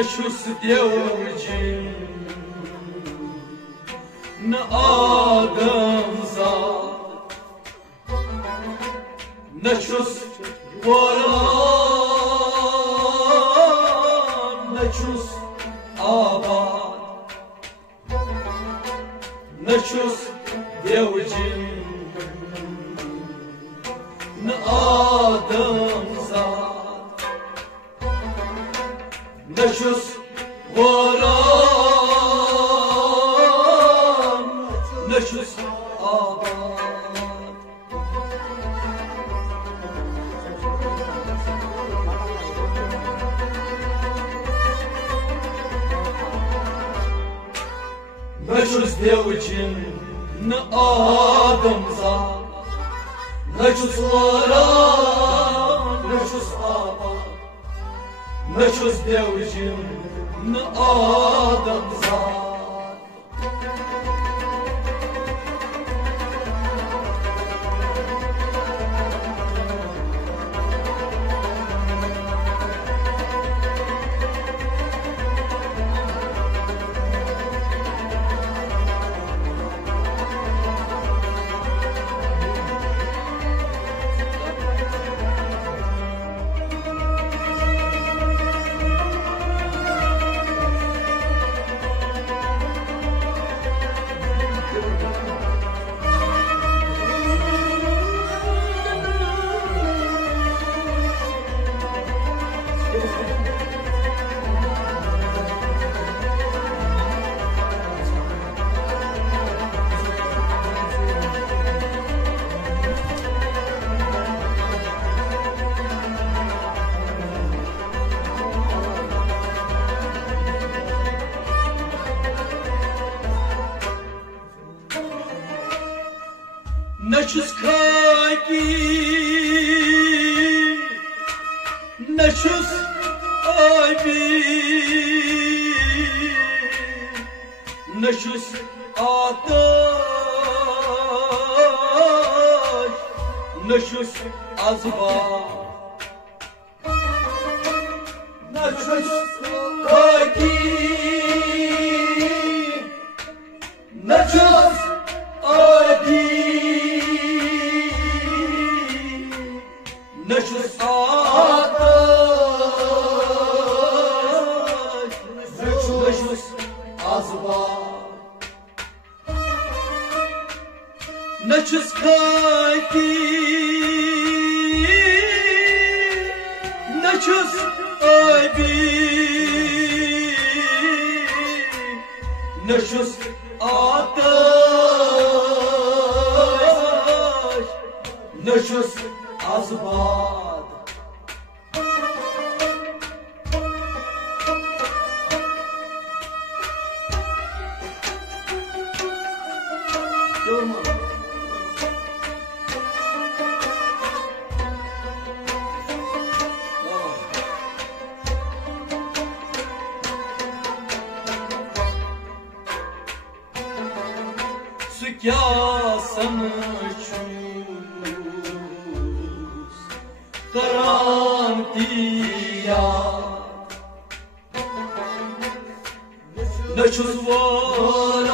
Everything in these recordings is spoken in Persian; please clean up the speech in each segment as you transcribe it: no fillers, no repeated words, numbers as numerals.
نشست دیوچین نه آدم زاد نشست قرآن نشست آباد نشست دیوچین نه آدم زاد نشست قرآن نشست آباد نشست دیوچین نه آدم زاد نشست قرآن نشست آباد نشست دیوچین نه آدم زاد نشست کاکی نشست آبی نشست آتش نشست ازبار نشست کاکی نشست آبی نشست آتش نشست ازبار نشست کاکی نشست آبی نشست آتش نشست ازباد سکیاسن چوز کرانتیا نشست واران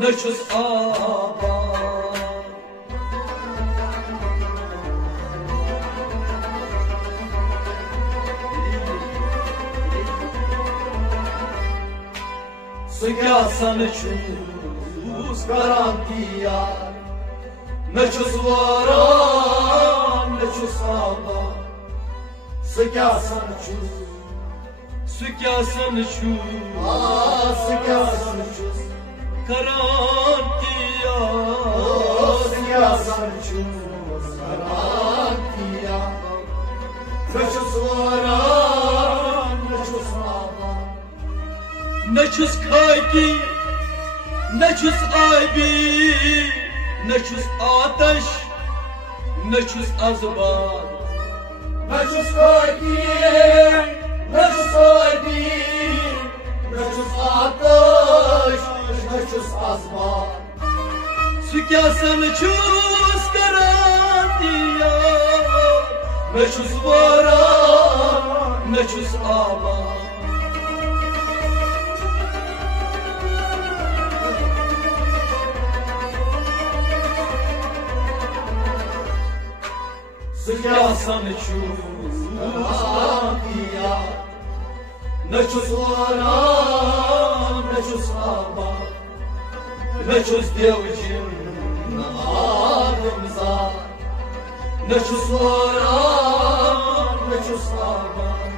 نشست آباد سکیاسن چوز کرانتیا نشست واران نشست آباد سکیاسن چوز سکیاسن چوز سکیاسن چوز کرانتیا سکیاسن چوز کرانتیا نشست واران نشست آباد نشست کاکی نشست آبی نشست آتش نشست ازباد نشست کاکی نشست آبی نشست آتش نشست ازباد سکیاسن چوز کرانتیا نچوس باران نچوس آباد سیاسا نچوس نچوس باران نچوس آباد نچوس دیوچین آدمزاد نچوس باران نچوس آباد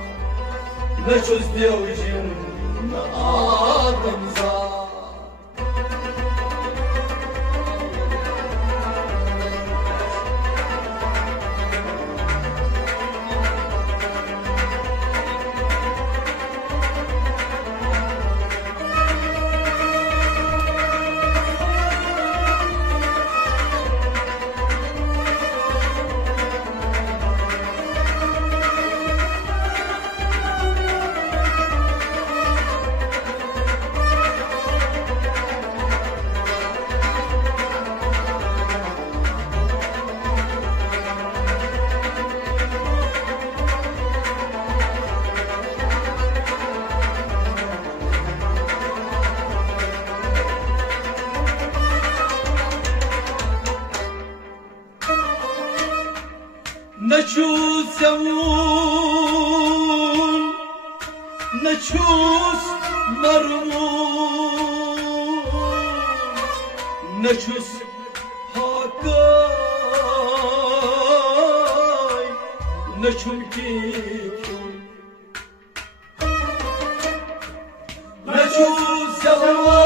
نچوس دیوچین آدمزاد نچوس زمون نچوس مرمون نچوس هاکای نچون کیکون نچوس زمون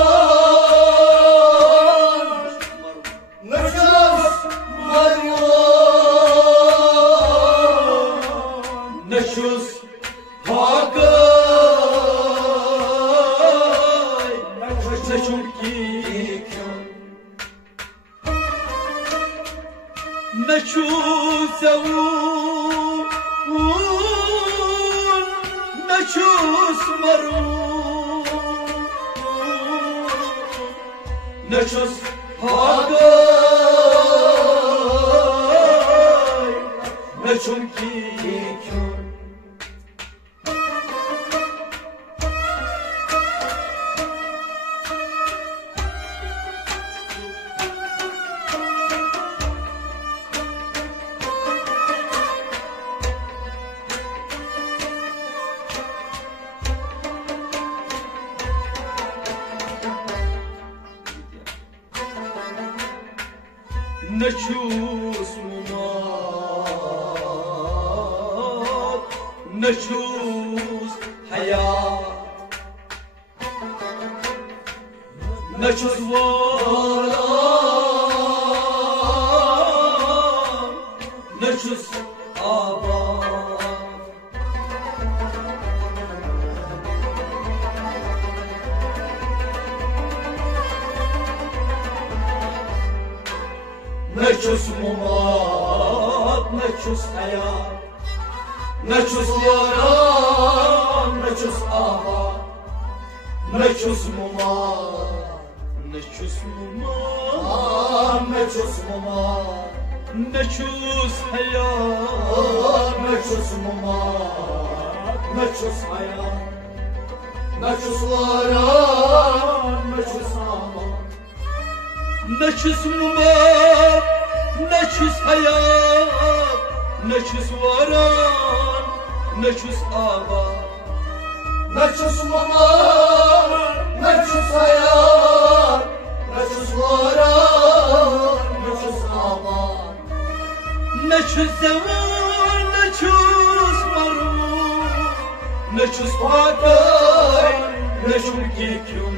نچوس مرمون نچوس هاکای نچون کیکون نچوس زمون نچوس مرمون نچوس هاکای نچون کیکون نچوس ممات نچوس حیات نچوس واران نچوس آباد نچوس ممات نچوس حیات نچوس واران نچوس آباد نچوس ممات نچوس ممات نچوس ممات نچوس حیات نچوس ممات نچوس حیات نچوس واران نچوس آباد نچوس ممات نچوس حیات نچوس واران نچوس آباد نچوس ممات نچوس حیات نچوس واران نچوس آباد نچوس زمان نچوس مرمون نچوس هاکای نچون کیکون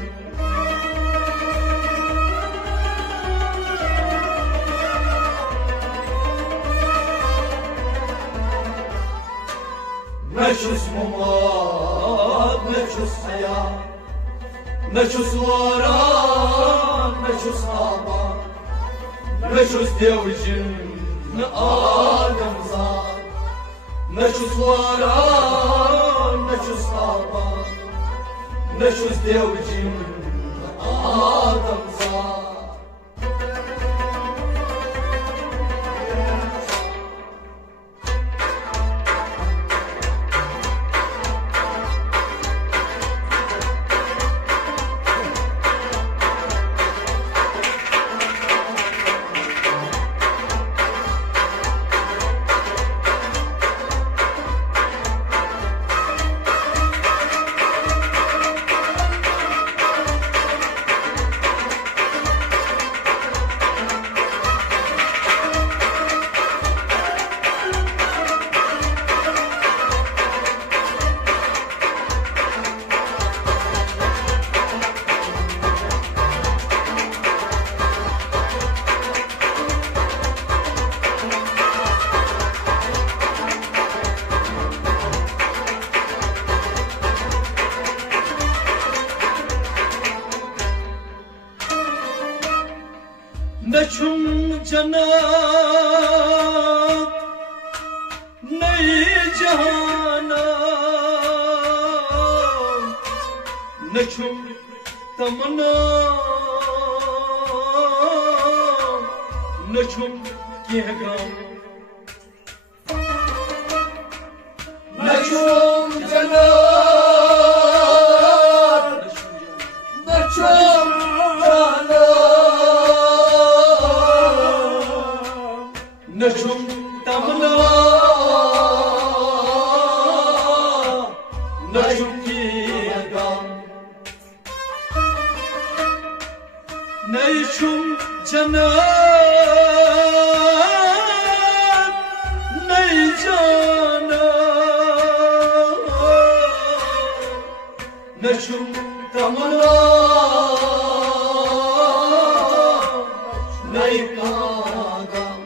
نچوس ممات نچوس حیات نچوس واران نچوس آباد نچوس دیوژن آدمزاد نچوس واران نچوس آباد نچوس دیوژن آدمزاد नहीं जहाना न छुम तमन्ना न छुम क्या गम न छुम जना न छुम जाना न छुम तमन्ना न छुम क्या गम नहीं छुम जना नहीं जाना न छुम तमन्ना नहीं कागम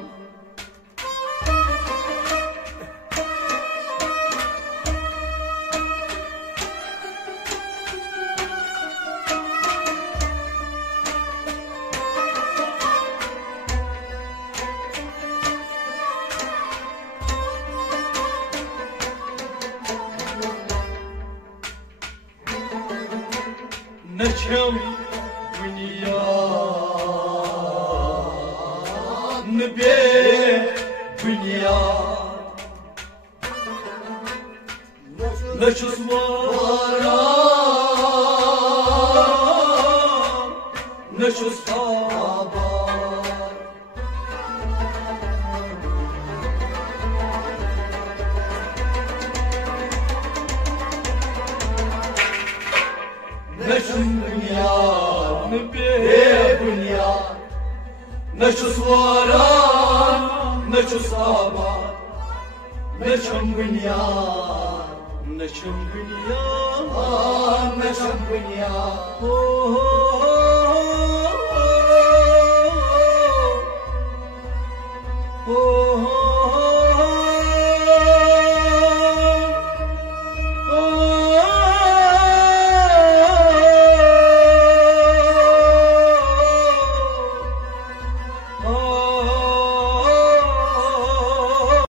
न छम बुनियाद न बे बुनियाद न छुस वारा न छुस आबाद न छुम बुनियाद न बे बुनियाद न छुस वारा न छुस आबाद न छुम बुनियाद न छुम बुनियाद न छुम बुनियाद हो हो